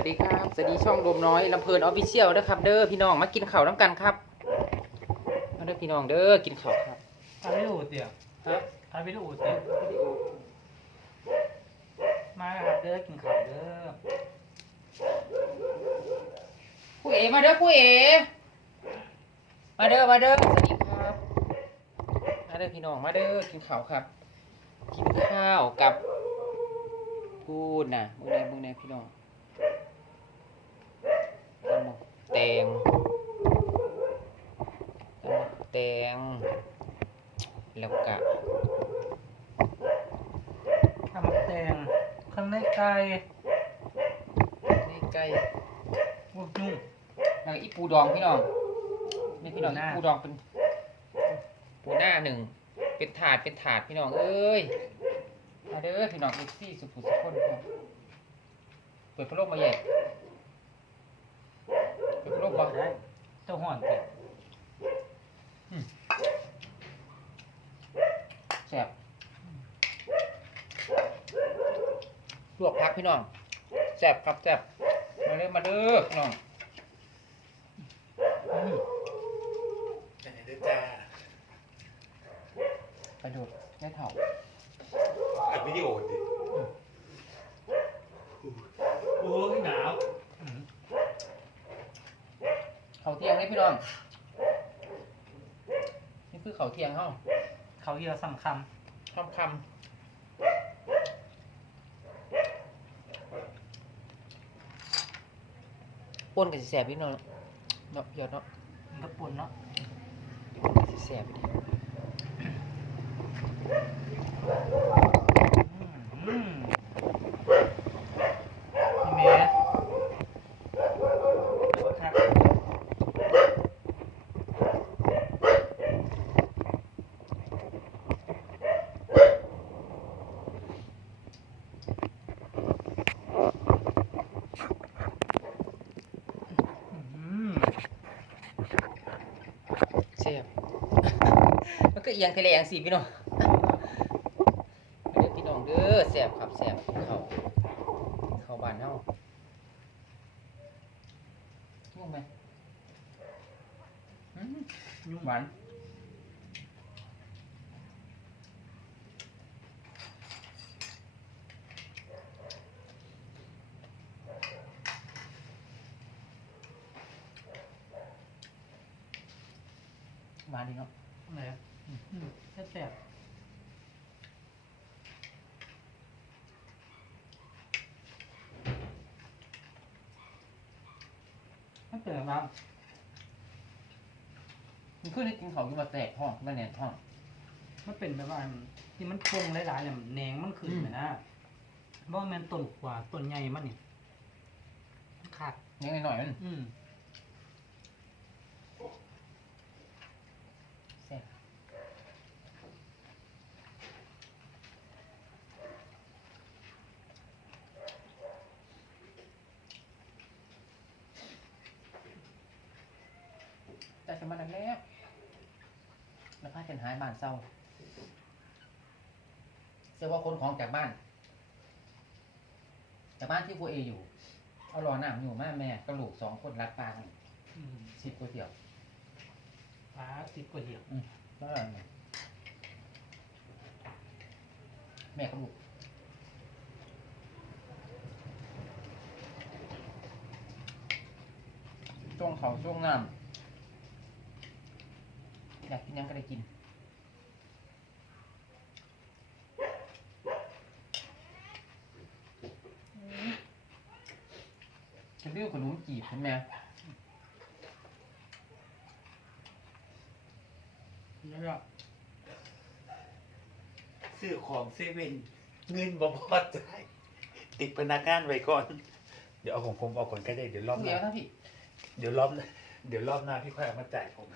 วัสดีครับ สวัสดีช่องโดมน้อยลำเพลินออฟฟิเชียลนะครับ เด้อพี่น้องมากินข้าวน้ำกันครับมาเด้อพี่น้องเด้อกินข้าวครับถ่ายวิดีโอเตี๋ยครับถ่ายวิดีโอเตี๋ยมาครับเด้อกินข้าวเด้อผู้เอมาเด้อผู้เอมาเด้อมาเด้อสวัสดีครับมาเด้อพี่น้องมาเด้อกินข้าวครับ กินข้าวกับพูดนะมึงไหนมึงไหนพี่น้องตำบัก แตงตำบักแตงแล้วก็ทำแตงข้างในไก่นี่ไก่พวกยุ่งแล้วก็อีปูดองพี่น้องนี่พี่น้องปูหน้าอีปูดองเป็นปูหน้าหนึ่งเป็นถาดเป็นถาดพี่น้องเอ้ยมาเด้อพี่น้องเอฟซีสุขุสุขคนครับเปิดพัดลมมาให ญ่เปิดพัดลมมาได้เจ้าห่อนเตี๋ยแซ่บลวกพักพี่น้องแซ่บครับแซ่บมาเด้อมาเด้อพี่น้องอืมอันนี้ด้วยจ้าไปดูแม่เถ่าอัดวิดีโอดิโอ้ยหนาวอืม เขาเที่ยงเลยพี่น้อง นี่คือเขาเที่ยงเขาเขาเหี่ยวสำคคำคำปนกับสิแสบพี่น้องเนาะยอดเนาะำมันก็ปุ่นเนาะสิแสบไปดิ อืมอืมพี่เมย์ครับ อืม แสบ มัน ก็เอียงทะเลเอียงสี่พี่น้องเด้อพี่น้องเด้อแสบครับแสบเขาเขาบานเฮายุ่งไหมอืมยุ่งหวานหวาดีเนาะอะไรอะ อืมแซ่บแซ่บไม่เป็นไรบ้างมันขึ้นให้กินเขาอยู่มาแตกท้องมาแน่นท้อง มันเป็นแบบว่าที่มันปรุงหลายๆเนี่ยแหนงมันขึ้นอืมนะนะเพราะว่ามันต้นขวาต้นใหญ่มันนี่มันขาด ยังหน่อยๆมัน อืม แต่จะมาดังแล้วแล้วพากันหายบ้านเศร้าเสียว่าคนของจากบ้าน จากบ้านที่ครูเออยู่ เอารอหนามอยู่แม่แม่กระลูกสองคนรักปลากันอืมสิบก๋วยเตี๋ยวปลาติดกว่าเดียวแล้วอะไรเนี่ยแม่กับลูกช่วงเขาช่วงน้ำ อยากกินยังก็ได้กินจะเรียกขนมจีบใช่ไหมแล้วก็ซื้อของเซเว่นเงินบ่พอจ่ายติดพนักงานไว้ก่อน เดี๋ยวเอาของผมเอาก่อนก็ได้เดี๋ยวรอบหเดี๋ยวน้านะพี่ เดี๋ยวรอบหน้าเดี๋ยวรอบหน้าพี่ค่อยเอามาจ่ายผม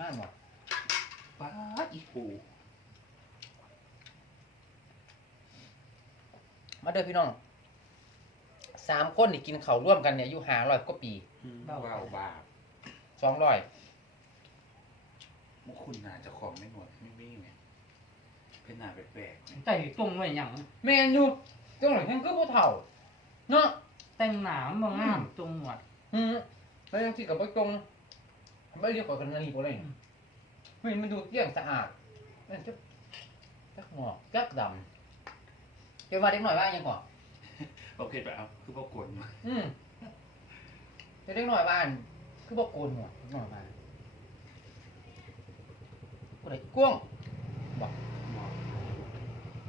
ง่ายหมดป้าดอีปูมาเด้อพี่น้องสามคนนี่กินเขาวร่วมกันเนี่ยอายุหาร้อยกว่าปีว้าวบาปสองร้อยมุคุณนาเจะของไม่หมดไม่มีไงเป็นหน้าแปลกใจตรงไว้หยังแมนอยู่จังหวะนั้นก็ผู้เฒ่า เนาะแต่งหนามันบ่งามตรงหนวดอืมแล้วยังที่กับไปตรง ไม่เรียกว่ากันนาลีอะไรเนี่ยไม่มันดูเกลี้ยงสะอาดมันจะจักหมอกจักดำเดี๋ยวมาเด็กหน่อยว่ายังก่อนๆโอเคไปเอาคือพวกกลมาอืมเดี๋ยวเด็กหน่อยบ้าน คือบอกโกนหัวเด็กหน่อยบ้านกูได้กวงบอก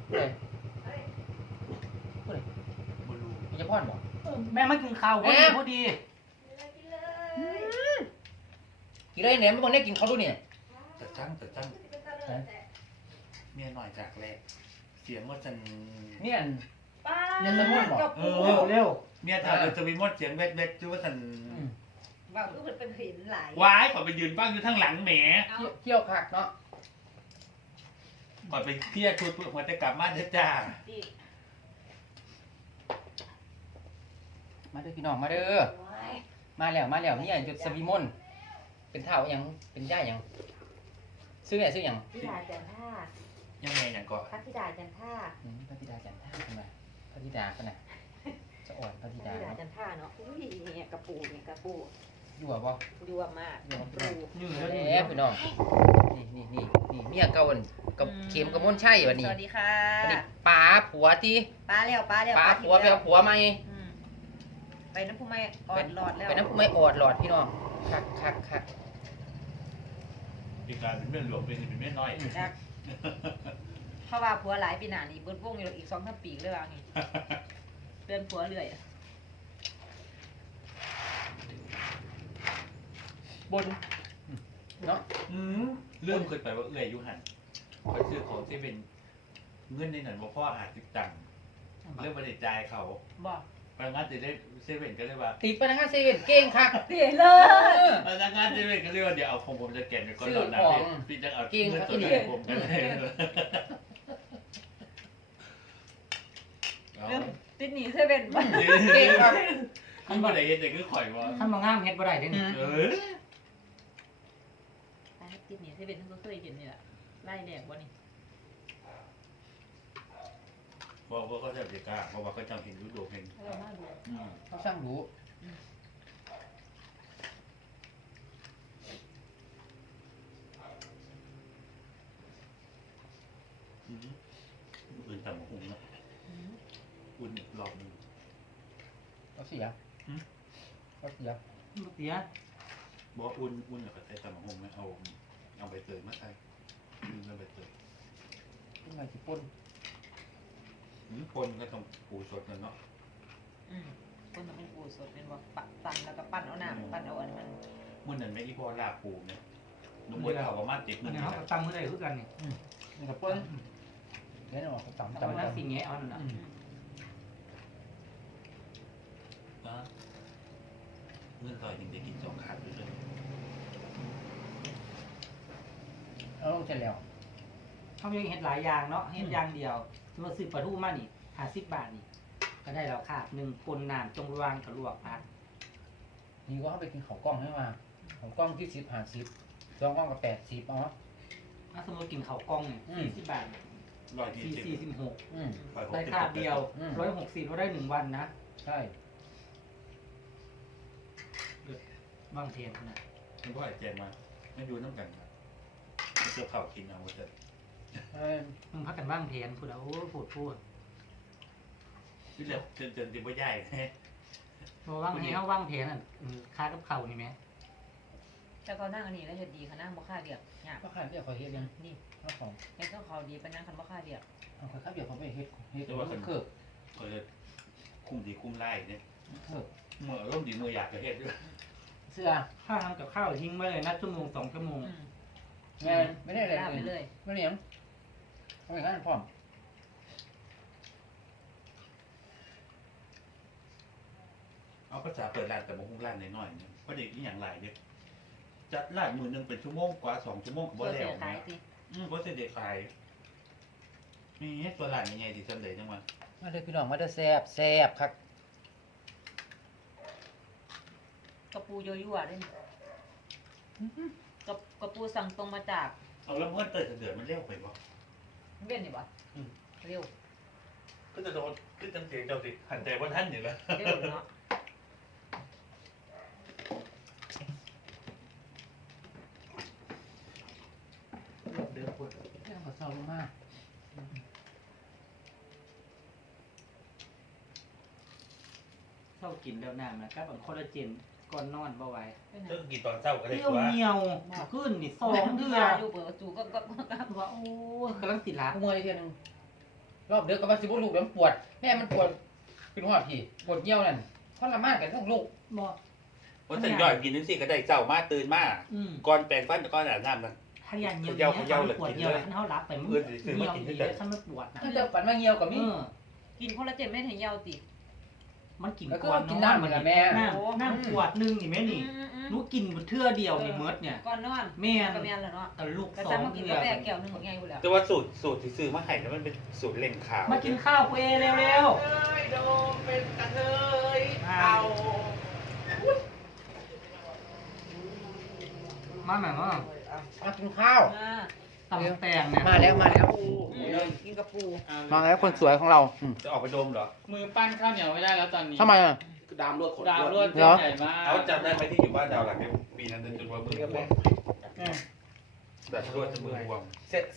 กูได้กูได้บ่รู้มีจะพ่อนบอกแม่มากินข้าวพอแม่ดีพอดี กี่ได้เนี่ยไม่บอกเนี่ยกินเขาดูเนี่ยแต่จังแต่จังเมียหน่อยจากแรกเสียงว่าจันเนี่ยป้าเน้นสมุนบอกกับเอปูอเร็วเร็วเมียถามเลยจะมีมดเสียงเวทเวทชื่อว่าจันอืมว่าคือเพิ่นเป็นเห็นหลายว้ายขอไปยืนบ้างอยู่ทั้งหลังแหมเอาเที่ยวคักเนาะขอไปเที่ยวชุดเพื่อหัวแต่กลับบ้านเด้อจ้าดิมาเด้อพี่น้องมาเด้อโอ้ยมาแล้วมาแล้วนี่อย่างจุดสวีมน เป็นเท่ายังเป็นย่ายังซื้อเนี่ยซื้อยังธิดาจันท่ายังไงอย่างก่อนพระธิดาจันท่าอืมพระธิดาจันทราทำไมพระธิดาก็น่ะจะอ่อนพระพธิระดาธิดาเนาะจันท่าเนาะอุ้ยเนี่ยกระปูเนี่ยกระปูอยู่บ่ยั่วมากอยู่กบ่ระปูอยู่แหแล้วนี่มพี่น้องนี่นี่นี่นี่เมียเก่าอันกับเข็มกับมนใช่วันนี้สวัสดีค่ะอันนี้ป๋าผัวที่ป้าแล้วป้าแล้วป๋าผัวไปเอาผัวใหม่อืมไปน้ำพุไม่ออดหลอดแล้ว เป็นน้ำผู้ไม่ออดหลอดพี่น้องคักคักคัก อีกการเป็นเมียหลวงเป็นเป็นเมียน้อยจักเพราะว่าผัวหลายปีหน้านี่เบิดวงอยู่อีกสองสามปีเลยว่างี้เดือนผัวเรื่อยอะบนเนาะอืมเรื่องเคยไปว่าเอื้อยอยุหันไปซื้อของที่เป็นเงินในนั้นว่าพ่ออาจติดตังค์เรื่องบริจายเขาบอก พนักงานจะได้เซเว่นก็เลยว่าติดพนักงานเซเว่นเก่งคักเตี๋ยเลเอย อ พนักงานเซเว่นก็เรียกว่าเดี๋ยวเอาของผมจะแกนไปก่อนซื้อตอนนั้นของพี่จะเอากินเงินครับส่วนกินของผมกันเลยเอาเรื่องติดหนีเซเว่นบ้านเก่งครับขึ้นมาไหนเห็นแต่คือข่อยว่าท่านบ่งามเฮ็ดบ่ได้เด้อืนี่มเออติดหนีเซเว่นทั้งก็เคยเห็นนี่แหละไล่แดกบ่นี่ บอกว่าเขาจะเด็กล้าเพราะว่าเขาจำเห็นรูปโดเห็นให้เรามาดูอืมเขาช่างรู้อืมอื่นต่ำกว่าหุ่นเนอะอืมอุ่นอีกรอบหนึง เขาเสียหืม เขาเสียบ่เสียบอกว่าอุ่นอุ่นแล้วก็ใส่ต่ำกว่าหุ่นไหมเอาเอาไปเตยมาใส่อืมเอาไปเตยขึ้นมาสิปุ่น อืมคนก็ต้องปูสดนั่นเนาะอืมคนทำเป็นปูสดเป็นบ่ปะปั่นแล้วก็ปั้นเอาน้ำปั้นเอาอันมันมื่อนั้นไม่อีพอลาปูเนี่ยนุ่มบวยเขาประมาณเจ็ดหอัมื่นนนี้นะเฮาก็ตั้งมื้อได้คือกันนี่นี่กับปุ่นเดี๋ยวเราจำจำจำได้จำสิแงะเอานั่นน่ะอืมอะเงินต่อยจริงจะกินสองขาดไปเลยเอาลงเสร็จแล้วเขามีเฮ็ดหลายอย่างเนาะเฮ็ดอย่างเดียว สมมุติซื้อปลาทูมานี่50บาทนี่ ก็ได้แล้วค่ะหนึ่งปนน้ำจงวางกับลวกผักนี่ก็เอาไปกินข้าวกล้องให้มาข้าวกล้องที่สิบห้าสิบสองกล้องกับแปดสิบอ๋อ ถ้าสมมติกินข้าวกล้องนี่อืม40บาทร้อยยี่สี่สิบสี่สิบหกอืม ร้อยหกได้สิบ คาบเดียวอืม ร้อยหกสิบเราได้หนึ่งวันนะใช่บางเทนนะ คุณพ่อไอ้แจงมาไม่ดูน้ำกันนะไม่เจอข่าวกินเอาแต่ เออมึงพักกันบ้างเทนพูดเอาโอ้พูดพูดที่เหลือเจนเจนติบ่ใหญ่บอกว่างเทนเขาว่างเทนอะอืมค่ากับเขาวนี่ไหมแต่เขานั่งอันนี้แล้วเฮ็ดดีเขานั่งบ่ค่าเดียกยากก็ขายเบี้ยขอเฮ็ดยังนี่ข้าวของเฮ็ดต้องเขาดีปานนั้นคันบ่ค่าเดียกเอาข้าวเบี้ยเขาไปเฮ็ดเฮ็ดมันเคิร์กก็จะคุ้มดีคุ้มไล่เนี่ยเคิร์กเมื่อร่มดีเมื่ออยากจะเฮ็ดด้วยเสื้อค่าทำกับข้าวทิ้งไว้เลยนะชั่วโมงสองชั่วโมงอืมแม่ไม่ได้อะไรลาบไปเลเลยยไม่ได้หยังเอา ไปงานพร้อมเอาภาษาเปิดร้านแต่บ่คุ้มร้านน้อยๆเนี่ยเพราะเด็กนี่อย่างไรเนี่ยจัดร้านมือหนึงเป็นชั่วโมงกว่าสองชั่วโมงก็บ่เพื่อแล้เสีวยขายนะสิอืมบ่เสด็จขายนี่ตัวร้านยังไงสิซั่นเลยจังว่ามาเด้อพี่น้องมาเด้อแซ่บแซ่บครับกระปูยั่วๆด้วยนี่กระกระปูสั่งตรงมาจาก เอาแล้วเมื่อเตยเดือดมันเร็วไปบ่ เว้นนี่บ่เร็วก็จะโดนขึ้นจำเสียงเจ้าสิหันใจว่าท่านอยู่แล้วเร็วเนาะเดือดปวดเรื่องของเศร้ามากเศร้ากินแล้วน้ำนะกับอันคอลลาเจน ก่อนนอนบ่ไหวเป็นไงเจ้ากินตอนเช้าก็ได้เที่ยวตัวเหนียวขึ้นนี่สองเดือนอยู่เปิดประตูก็ก็ก็ก็ว่าโอ้ยกำลังสิละกูเมื่อยเทียหนึงรอบเดือกก็ว่าสิบุลูกเดี๋ยวมันปวดแม่มันปวดเป็นหอดพี่ปวดเยี่ยวนั่นทรมานกันทั้งลูกบ่วันสัญญาณกินนั่นสิก็ได้เจ้ามาตื่นมาอืมก่อนแปรงฟันก่อนอาบน้ำนะถ้าอย่างเงี้ยเขย่าเขย่าเลยปวดกินเหี่ยวเลยขั้นเท้ารับไปมันเพื่อนสิซื้อเหมานียวกินดีด้วยเลกันยขั้นมันปวดนะถ้าจะปันมาเยี่ยวกับเอมีอกินคอลลาเจนไม่ให้ยาวติ มันกินแล้วก็ก่อนกินน้ำเหมือนกันแม่ น้ำน้ำขวดหนึงนี่แม่นี่อืมอืมหนูกินบนเทื่อเดียวนี่เมิดเนี่ยก่อนนอนแม่นก็แม่นแล้วเนาะตะลูกก็สอจะงมากินเทื่กาอแฟแก้วหนึงไงกูแล้วแต่ว่าสูตรสูตรที่ซื้อมาให้นั้นมันเป็นสูตรเล่งขาวมากินข้าวกูเอเร็วเอ้ยโดมเป็นกระเทยเอา ๆมาแม่มามากินข้าว อ่า ตำแตงเนี่ยมาแล้วมาแล้วอืมกินกับปูมาแล้วคนสวยของเราอืมจะออกไปดมเหรอมือปั้นข้าวเหนียวไม่ได้แล้วตอนนี้ทำไมอะ ดามรวดขนดาวรวดเหรเส้นอใหญ่มากเอาจำได้ไหมที่อยู่บ้านดาวหลังเนี่ยปีนั้นจนว่ามือบวมอืมแบบรวดจะมือบวม เสร็จ